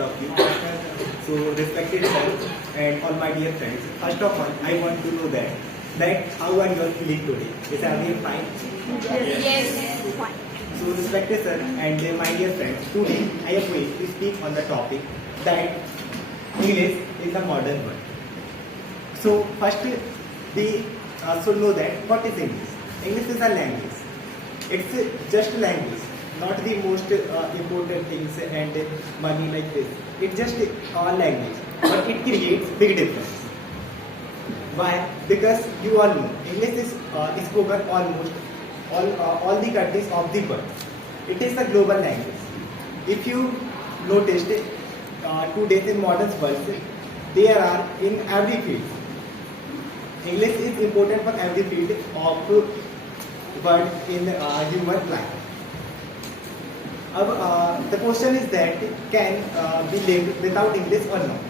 of you. So, respected sir and all my dear friends, first of all, I want to know that how are you all feeling today? Is everything fine? Yes. Fine. So, respected sir and my dear friends, today I am going to speak on the topic that English is a modern word. So, first we should know that what is English? English is a language. It's just a language, not the most important things and money like this. It's just a language, but it creates big difference. Why? Because you all know English is spoken almost all the countries of the world. It is a global language. If you noticed today in modern world, there are in every field. English is important for every field of world in human life. The question is that can we live without English or not?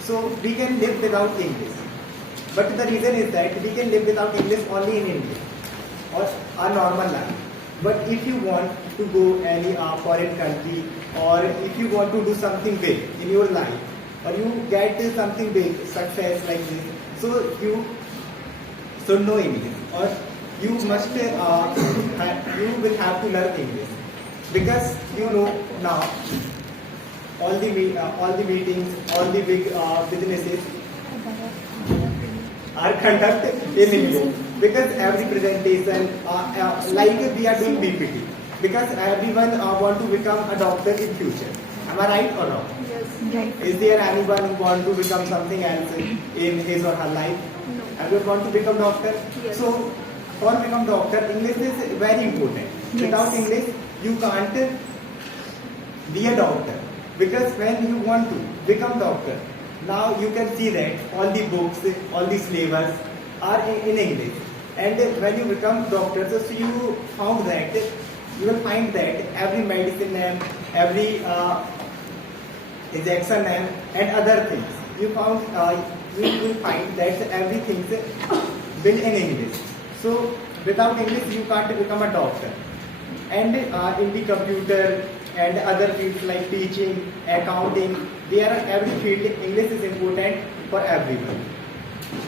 So we can live without English, but the reason is that we can live without English only in India or our normal life. But if you want to go any foreign country, or if you want to do something big in your life, or you get something big, success like this, so you should know English, or you must you will have to learn English, because you know now all the meetings, all the big businesses are conducted in English, because every presentation like we are doing PPT, because everyone want to become a doctor in future. Am I right or wrong? Yes. Right. Is there anyone who want to become something else in his or her life? No. Everyone want to become doctor? Yes. So for become doctor, English is very important. Yes. Without English, you can't be a doctor. Because when you want to become doctor, now you can see that all the books, all the syllabus are in English. And when you become doctor, so you found that you will find that every medicine name, every injection name, and other things, you will find that everything built in English. So without English, you can't become a doctor. And in the computer and other fields like teaching, accounting, there are every field English is important for everyone.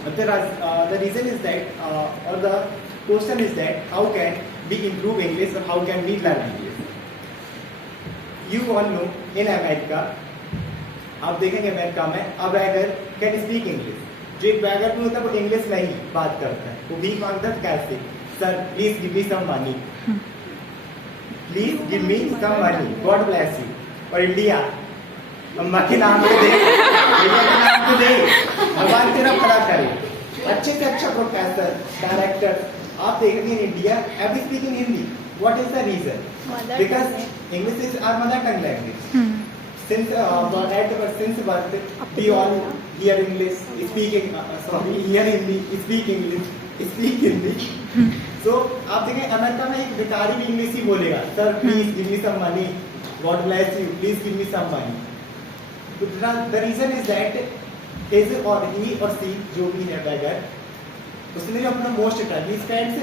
But the reason is that, or the question is that, how can we improve English or how can we learn English? You all know in America, आप देखेंगे America में अब अगर can speak English, जो एक bagger भी होता है वो इंग्लिश में ही बात करता है, वो भी मांगता है कैसे, sir please give me some money, please give me some money, God bless you. और इंडिया अम्मा के नाम पे दे, इंडिया के नाम पे दे, भगवान तेरा भला करे, अच्छे से अच्छा प्रोफेसर, डायरेक्टर आप देखेंगे in India every speaking Hindi. What is the reason? Because English is our mother tongue language. Since birth, we all hear English, hear Hindi, speak English, speak Hindi. So आप देखें अमेरिका में एक भिखारी भी English ही बोलेगा, sir please give me some money, God bless you, please give me some money. The reason is that his or he or she जो भी है बैगर, उसने अपना मोस्ट टाइम स्पेंड्स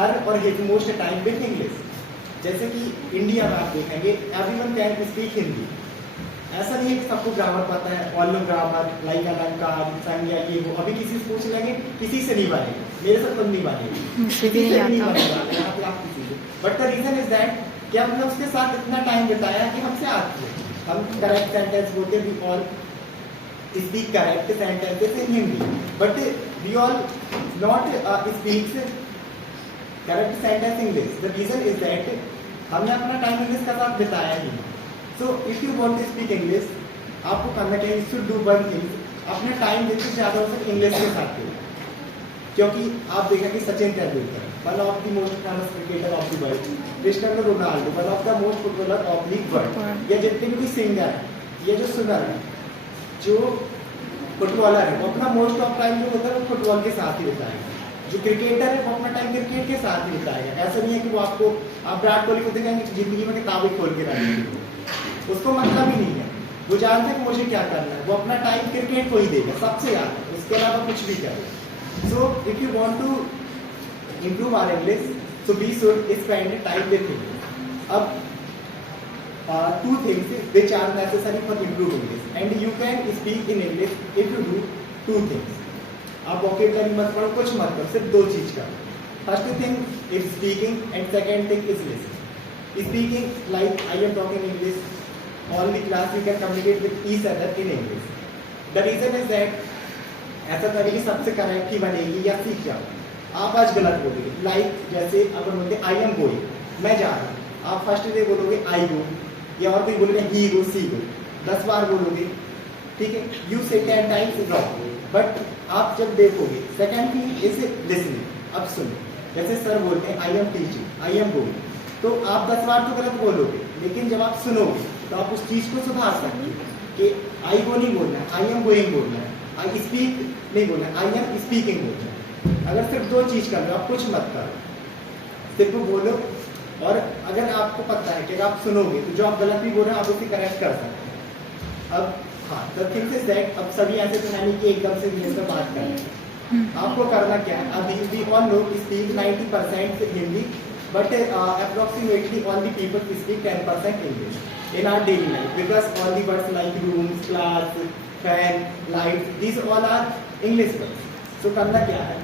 हर और his most time with English. जैसे कि India में आप देखेंगे एवरीवन कैन स्पीक हिंदी. ऐसा नहीं है कि सबको ग्रामर पता है, वॉल्यूम ग्रामर, लाइक अलंकार, संज्ञा, ये वो. अभी किसी से पूछ लेंगे, किसी से नहीं बनेगा, मेरे साथ खुद नहीं बनेगा, किसी से नहीं बनेगा, यहाँ पे आप किसी से. But the reason is that कि हमने उसके साथ इतना टाइम बिताया कि हमसे आती है, हम करेक्ट सेंटेंस बोलते भी और speak correct sentences in Hindi, but we all not speaks correct sentence English. The reason is that हमने अपना टाइम इंग्लिश का साथ बिताया ही. So if you want to speak English, आपको करना चाहिए, you should do one thing, अपने टाइम जितने ज़्यादा हो सके इंग्लिश के साथ करें. क्योंकि आप देखेंगे Sachin Tendulkar, one of the most famous cricketer of the world, Cristiano Ronaldo, one of the most footballer of the world, या जितने भी सिंगर है, ये जो सिंगर है, जो फुटबॉलर है, वो अपना मोस्ट ऑफ टाइम जो होता है वो फुटबॉल के साथ ही बिताएगा. जो क्रिकेटर है वो अपना टाइम क्रिकेट के साथ ही बिताएगा. ऐसा नहीं है कि वो आपको, आप विराट कोहली को देखेंगे जिंदगी में किताबें खोल के रखेंगे, उसको मतलब ही नहीं है. वो जानते हैं कि मुझे क्या करना है, वो अपना टाइम क्रिकेट को ही देगा सबसे ज्यादा, उसके अलावा कुछ भी करे. So if you want to improve our English, so we should spend time with English. अब two things which are necessary for improve English, and you can speak in English if you do two things. आप vocabulary मत पढ़ो, कुछ मत करो, सिर्फ दो चीज करो. First thing is speaking and second thing is listening. Speaking, like I am talking English, all the class you can communicate with each other in English. The reason is that ऐसा तरीके सबसे करेक्ट ही बनेगी या सीख जाओ. आप आज गलत बोलोगे, लाइक जैसे अगर बोलते आई एम गोइंग, मैं जा रहा हूँ, आप फर्स्ट डे बोलोगे आई गो, या और कोई बोलेगा ही गो, सी गो, 10 बार बोलोगे, ठीक है. यू से 10 टाइम्स रॉन्ग, बट आप जब देखोगे सेकंड थिंग इज लिसनिंग. अब सुनो, जैसे सर बोलते हैं I am teaching, I am going, तो आप 10 बार तो गलत बोलोगे, लेकिन जब आप सुनोगे तो आप उस चीज को सुधार सकते हो कि आई गो नहीं बोलना है, आई एम गोइंग बोलना है, आई स्पीक नहीं बोलना है, आई एम स्पीकिंग बोलना है. अगर सिर्फ दो चीज कर लो, आप कुछ मत करो, सिर्फ बोलो. और अगर आपको पता है कि आप सुनोगे तो जो आप गलत भी बोल रहे हैं आप उसे करेक्ट कर सकते हैं. अब हाँ, द थिंग इज दैट अब सभी ऐसे तो नहीं कि एकदम से इंग्लिश में बात करें. आपको करना क्या है, अभी we all know speak 90% Hindi, but approximately all the people speak 10% English in our daily life, because all the words like rooms, class, fan, light, these all are English words. So करना क्या है,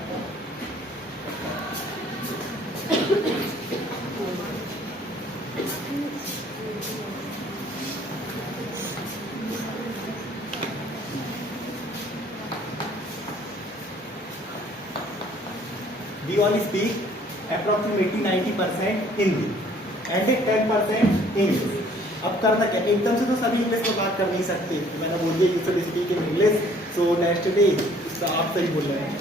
we all speak approximately 90% Hindi and 10% English. अब करना क्या, एकदम से तो सभी इंग्लिश में बात कर नहीं सकते. मैंने बोल दिया you should speak in English, so next day आप सही बोल रहे हैं.